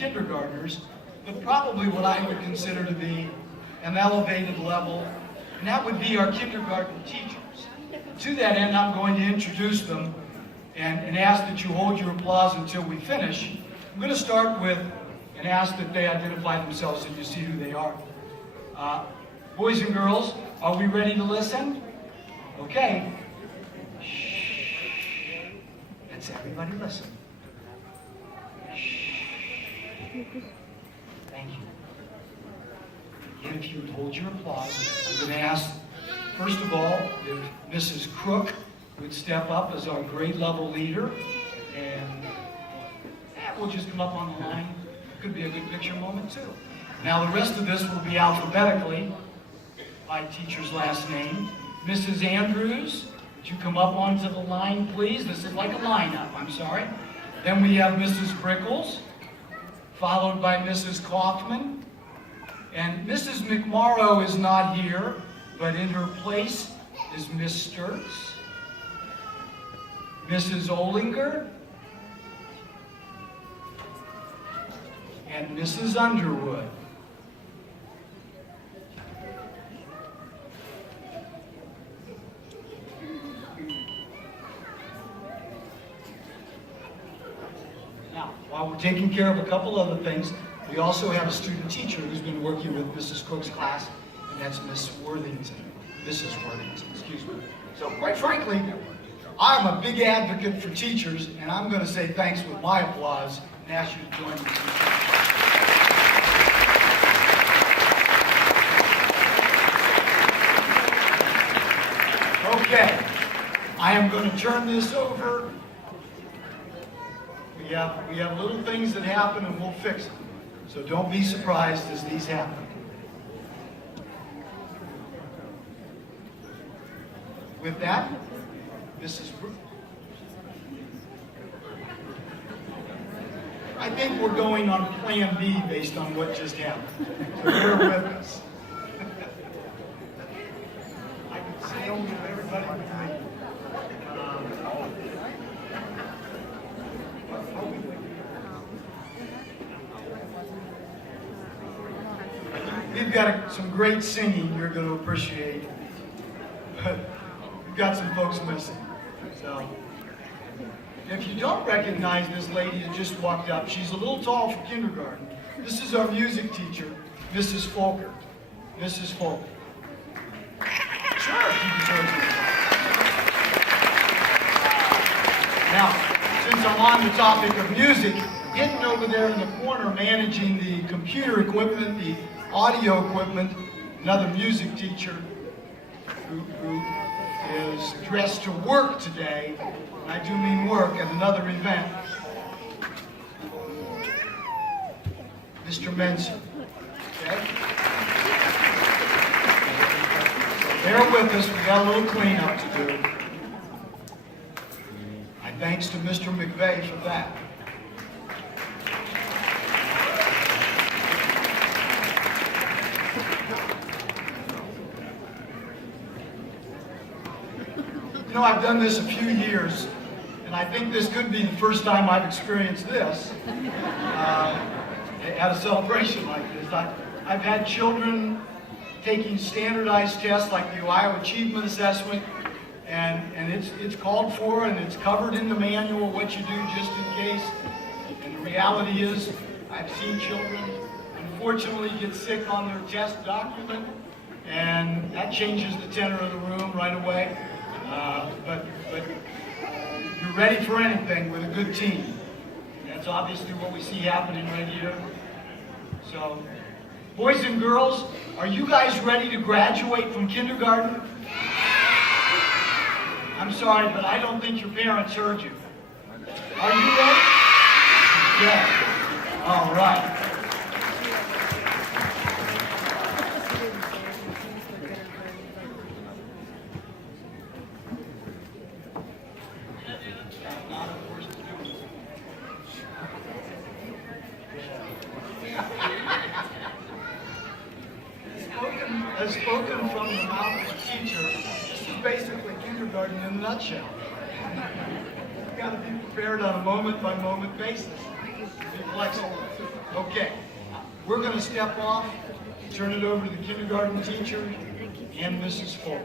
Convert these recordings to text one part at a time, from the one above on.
kindergartners, but probably what I would consider to be an elevated level, and that would be our kindergarten teachers. To that end, I'm going to introduce them and ask that you hold your applause until we finish. I'm going to start with and ask that they identify themselves so you see who they are. Boys and girls, are we ready to listen? Okay. Shh. Let's everybody listen. Shh. Thank you. Again, if you would hold your applause, I'm going to ask, first of all, if Mrs. Crook would step up as our grade level leader, and we'll just come up on the line. Could be a good picture moment too. Now the rest of this will be alphabetically by teacher's last name. Mrs. Andrews, would you come up onto the line, please? This is like a lineup, I'm sorry. Then we have Mrs. Brickles, followed by Mrs. Kaufman. And Mrs. McMorrow is not here, but in her place is Miss Sturts, Mrs. Olinger, and Mrs. Underwood. Now, while we're taking care of a couple other things, we also have a student teacher who's been working with Mrs. Cook's class, and that's Miss Worthington. Mrs. Worthington, excuse me. So quite frankly, I'm a big advocate for teachers, and I'm going to say thanks with my applause and ask you to join me. Okay, I am going to turn this over. We have little things that happen and we'll fix them. So don't be surprised as these happen. With that, Mrs. Brooke. I think we're going on plan B based on what just happened. So bear with us. I can say everybody with me. We've got some great singing you're going to appreciate, but we've got some folks missing. So, if you don't recognize this lady that just walked up, she's a little tall for kindergarten. This is our music teacher, Mrs. Folker. Mrs. Folker. Sure, she deserves it. Now, since I'm on the topic of music, hidden over there in the corner managing the computer equipment, the audio equipment, another music teacher who is dressed to work today, and I do mean work, at another event. Mr. Menson. Okay? Bear with us, we got a little cleanup to do. My thanks to Mr. McVeigh for that. You know, I've done this a few years, and I think this could be the first time I've experienced this at a celebration like this. I've had children taking standardized tests like the Ohio Achievement Assessment, and it's called for and it's covered in the manual what you do just in case. And the reality is, I've seen children unfortunately get sick on their test document, and that changes the tenor of the room right away. But you're ready for anything with a good team. That's obviously what we see happening right here. So, boys and girls, are you guys ready to graduate from kindergarten? I'm sorry, but I don't think your parents heard you. Are you ready? Yeah. All right. As spoken from the mouth of a teacher, this is basically kindergarten in a nutshell. You've got to be prepared on a moment-by-moment basis. Be flexible. Okay, we're going to step off, turn it over to the kindergarten teacher and Mrs. Fuller.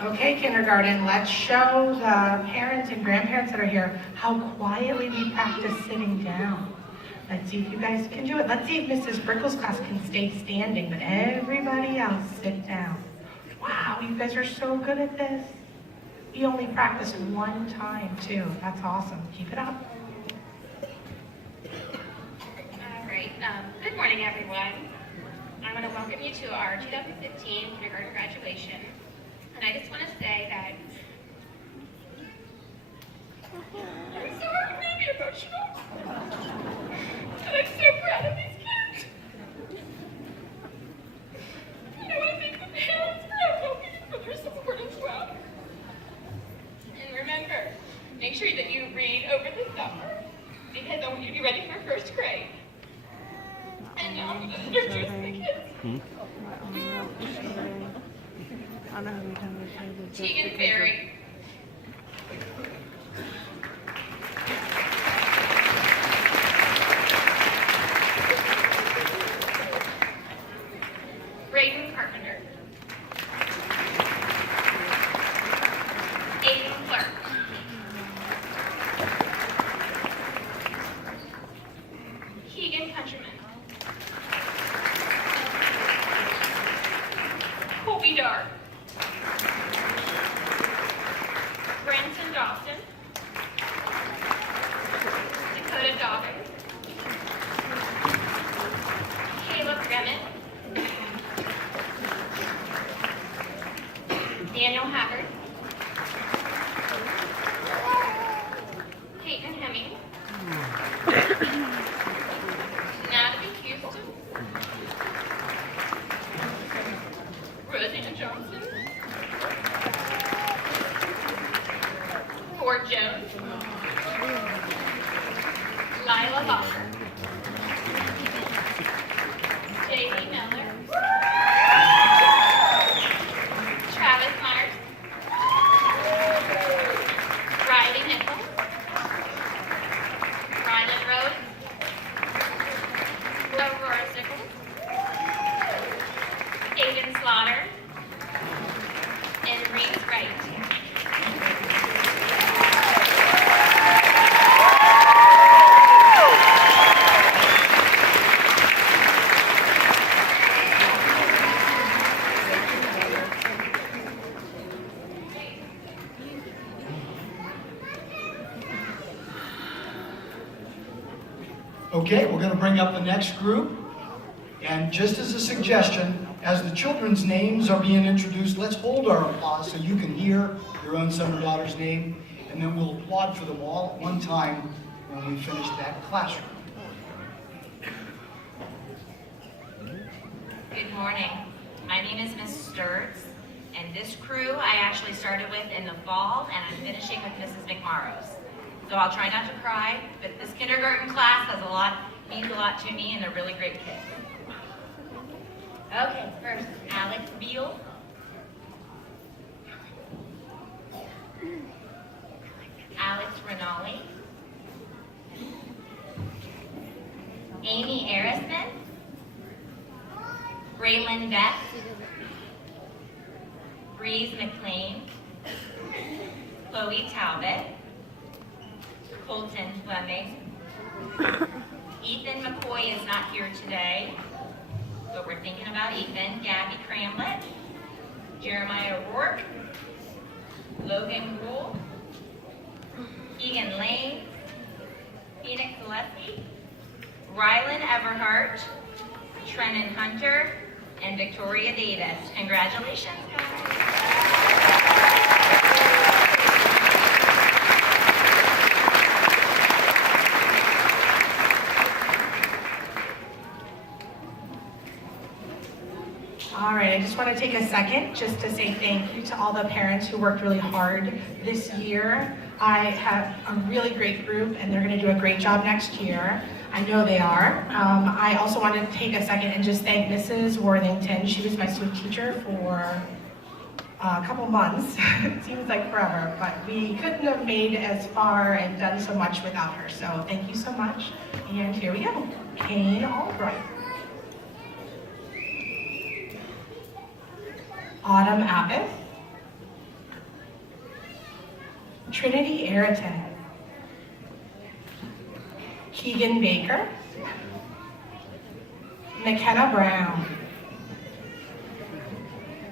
Okay, kindergarten, let's show the parents and grandparents that are here how quietly we practice sitting down. Let's see if you guys can do it. Let's see if Mrs. Brickle's class can stay standing, but everybody else sit down. Wow, you guys are so good at this. We only practiced one time too. That's awesome. Keep it up. All right. Good morning, everyone. I want to welcome you to our 2015 kindergarten graduation. And I just want to say that I'm so really emotional. And I'm so proud of these kids. And I want to thank the parents for helping and for their support as well. And remember, make sure that you read over the summer because I want you to be ready for first grade. And now I'm going to introduce the kids. I don't know how many times I've had this. Tegan Berry. Braden Carpenter. Aiden Clark. Keegan Countryman. Colby Dart. Branson Dawson. Dakota Dobbins. Caleb Remmett. Daniel Haggard. Peyton Hemming. Natalie Houston. Roseanne Johnson. Ford Jones. Lila Locker. J.D. Miller. Travis Myers. Albright. Okay, we're going to bring up the next group. And just as a suggestion, as the children's names are being introduced, let's hold our applause so you can hear your own son or daughter's name, and then we'll applaud for them all at one time when we finish that classroom. Good morning. My name is Miss Sturts, and this crew I actually started with in the fall, and I'm finishing with Mrs. McMorrow's. So I'll try not to cry, but this kindergarten class means a lot to me, and they're really great kids. Okay, first, Alex Beal. Alex Rinaldi. Amy Arisman. Braylon Beth. Breeze McLean. Chloe Talbot. Colton Fleming. Ethan McCoy is not here today, but we're thinking about Ethan. Gabby Cramlett. Jeremiah Rourke. Logan Rule. Keegan Lane. Phoenix Gillespie. Rylan Everhart. Trenton Hunter. And Victoria Davis. Congratulations, guys. All right, I just want to take a second just to say thank you to all the parents who worked really hard this year. I have a really great group, and they're going to do a great job next year. I know they are. I also wanted to take a second and just thank Mrs. Worthington. She was my swim teacher for a couple months. It seems like forever, but we couldn't have made as far and done so much without her. So thank you so much. And here we go. Kane Albright. Autumn Abbott. Trinity Ayrton. Keegan Baker. McKenna Brown.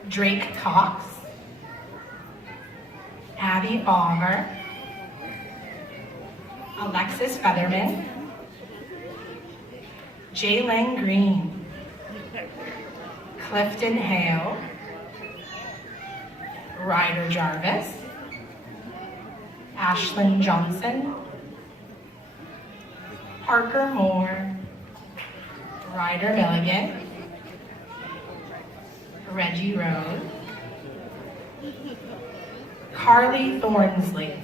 Drake Cox. Abby Balmer. Alexis Featherman. Jaylen Green. Clifton Hale. Ryder Jarvis. Ashlyn Johnson. Parker Moore. Ryder Milligan. Reggie Rose. Carly Thornsley.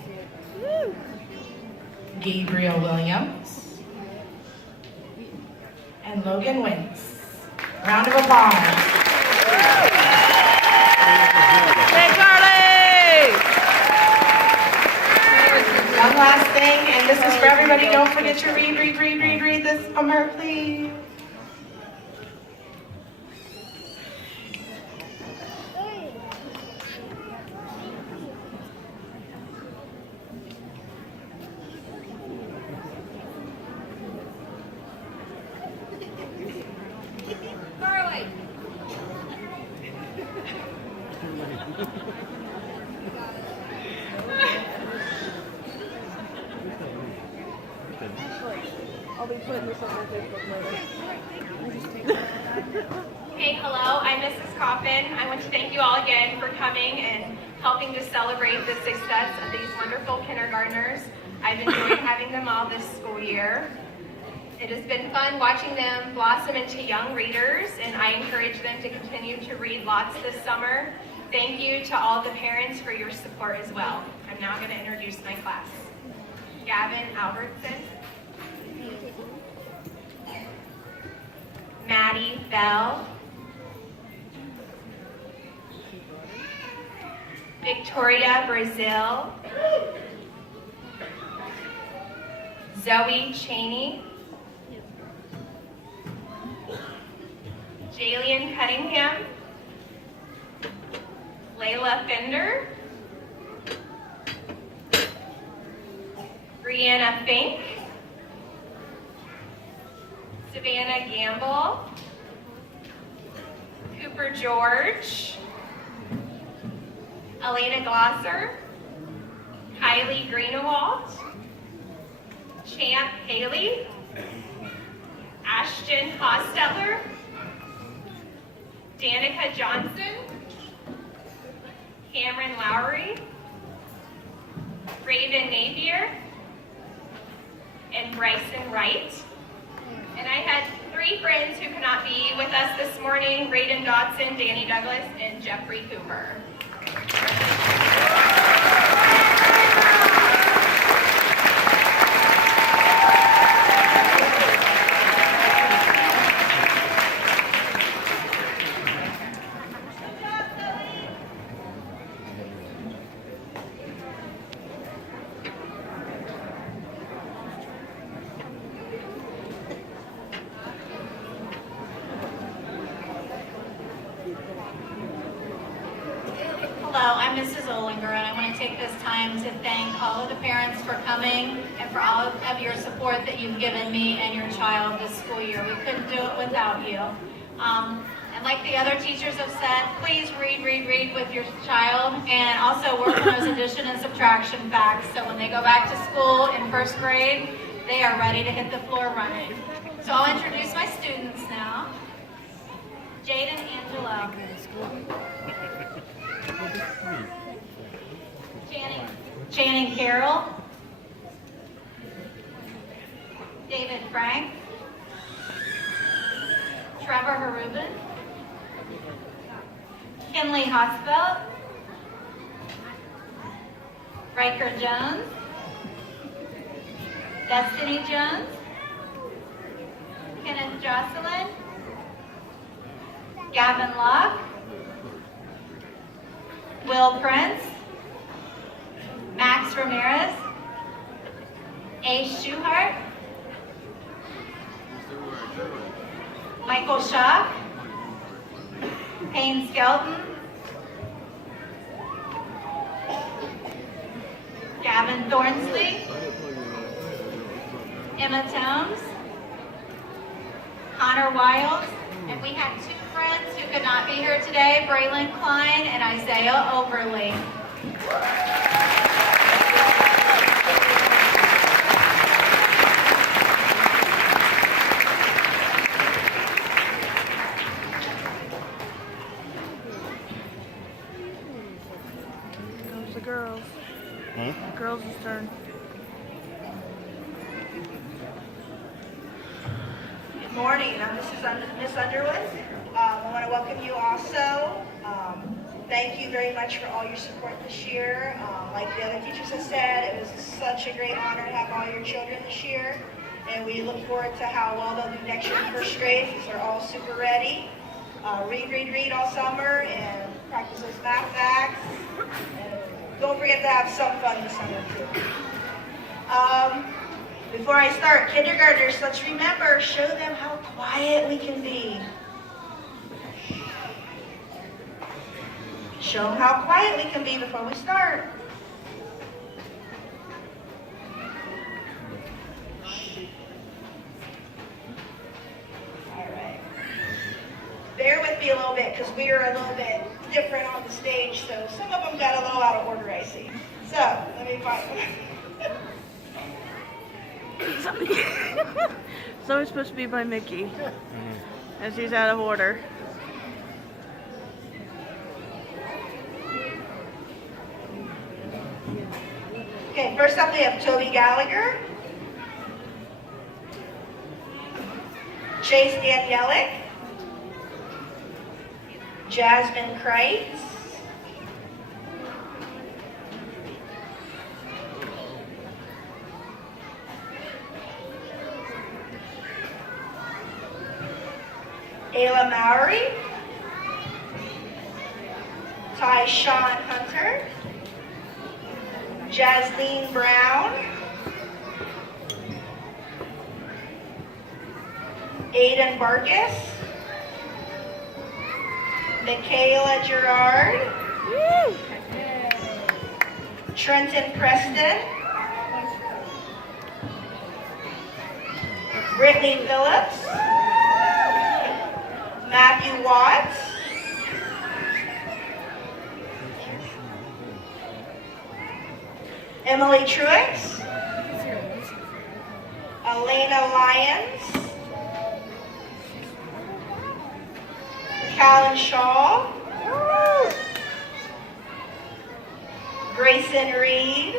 Gabriel Williams. And Logan Wentz. Round of applause. Hey, Carly! One last thing, and this is for everybody. Don't forget to read this summer, please. Carly. I'll be putting this on my Facebook later. Hey, hello, I'm Mrs. Coffin. I want to thank you all again for coming and helping to celebrate the success of these wonderful kindergartners. I've enjoyed having them all this school year. It has been fun watching them blossom into young readers, and I encourage them to continue to read lots this summer. Thank you to all the parents for your support as well. I'm now going to introduce my class. Gavin Albertson. Maddie Bell. Victoria Brazil. Zoe Cheney. Jalen Cunningham. Layla Fender. Brianna Fink, Savannah Gamble, Cooper George, Elena Glosser, Kylie Greenewalt, Champ Haley, Ashton Hostetler, Danica Johnson, Cameron Lowry, Raven Napier, and Bryson Wright. And I had 3 friends who could not be with us this morning: Braden Dodson, Danny Douglas, and Jeffrey Cooper. Hello, I'm Mrs. Olinger, and I want to take this time to thank all of the parents for coming and for all of your support that you've given me and your child this school year. We couldn't do it without you. And like the other teachers have said, please read with your child, and also work on those addition and subtraction facts so when they go back to school in 1st grade, they are ready to hit the floor running. So I'll introduce my students now. Jaden Angelo. Channing Carroll, David Frank, Trevor Harubin, Kinley Hospel, Riker Jones, Destiny Jones, Kenneth Jocelyn, Gavin Locke, Will Prince, Max Ramirez, Ace Schuhart, Michael Shaw, Payne Skelton, Gavin Thornsley, Emma Tomes, Connor Wiles, and we had 2 friends who could not be here today, Braylon Klein and Isaiah Overly. Goes the girls. Girls' turn. Good morning. This is Miss Underwood. I want to welcome you also. Thank you very much for all your support this year. Like the other teachers have said, it was such a great honor to have all your children this year. And we look forward to how well they'll do next year in 1st grade, because they're all super ready. Read all summer and practice those math facts. And don't forget to have some fun this summer too. Before I start, kindergartners, let's remember, show them how quiet we can be. Show them how quiet we can be before we start. All right. Bear with me a little bit, because we are a little bit different on the stage, so some of them got a little out of order, I see. So, let me find them. It's always supposed to be by Mickey, as he's out of order. Okay, first up we have Toby Gallagher, Chase Danielic, Jasmine Kreitz, Ayla Mowry, Ty Sean Hunter, Jasleen Brown, Aiden Barkus, Michaela Gerard, Trenton Preston, Brittany Phillips, Matthew Watts, Emily Truix, Elena Lyons, Callan Shaw, Grayson Reed,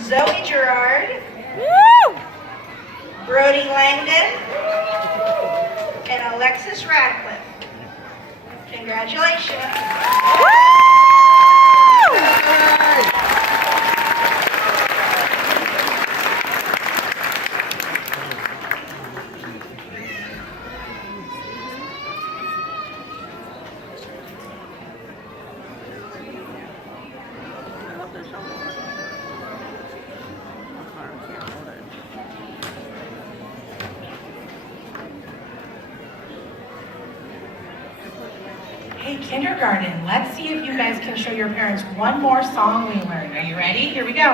Zoe Gerard, Brody Langdon, and Alexis Radcliffe. Congratulations. Hey, kindergarten, let's see if you guys can show your parents one more song we learned. Are you ready? Here we go.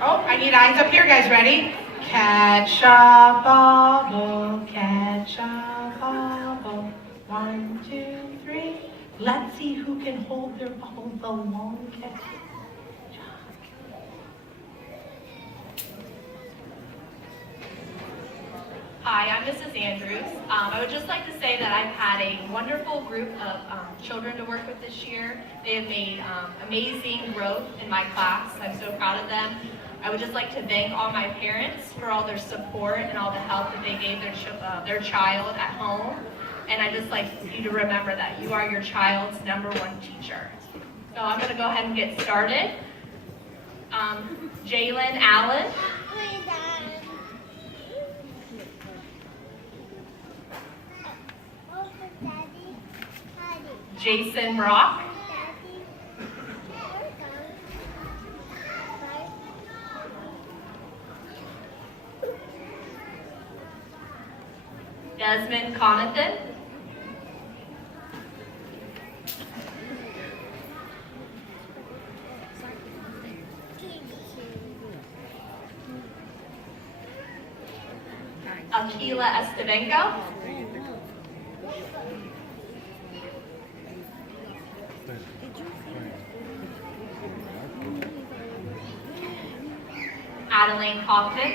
Oh, I need eyes up here, guys. Ready? Catch a bubble, catch a bubble. 1, 2, 3. Let's see who can hold their bubble the longest. Hi, I'm Mrs. Andrews. I would just like to say that I've had a wonderful group of children to work with this year. They have made amazing growth in my class. I'm so proud of them. I would just like to thank all my parents for all their support and all the help that they gave their child at home. And I just like you to remember that you are your child's #1 teacher. So I'm going to go ahead and get started. Jalen Allen. Jason Rock. Desmond Connaughton. Akila Estevenko. Adeline Kaufman.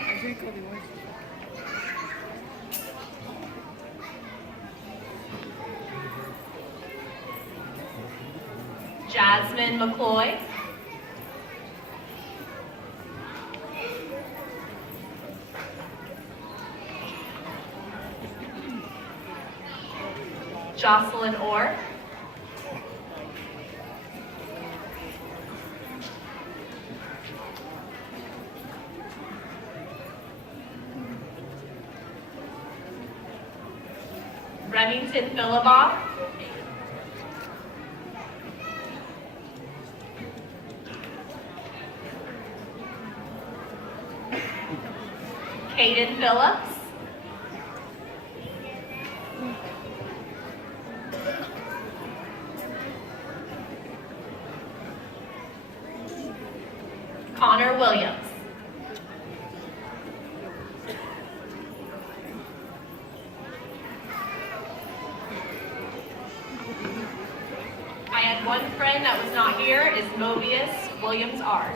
Jasmine McCloy. Jocelyn Orr. Remington Philibov. Caden Phillips. Connor Williams. I had one friend that was not here, is Mobius Williams R.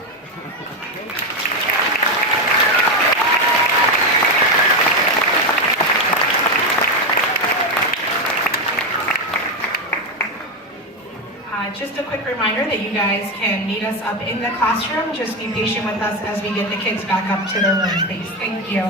Just a quick reminder that you guys can meet us up in the classroom. Just be patient with us as we get the kids back up to their room, please. Thank you.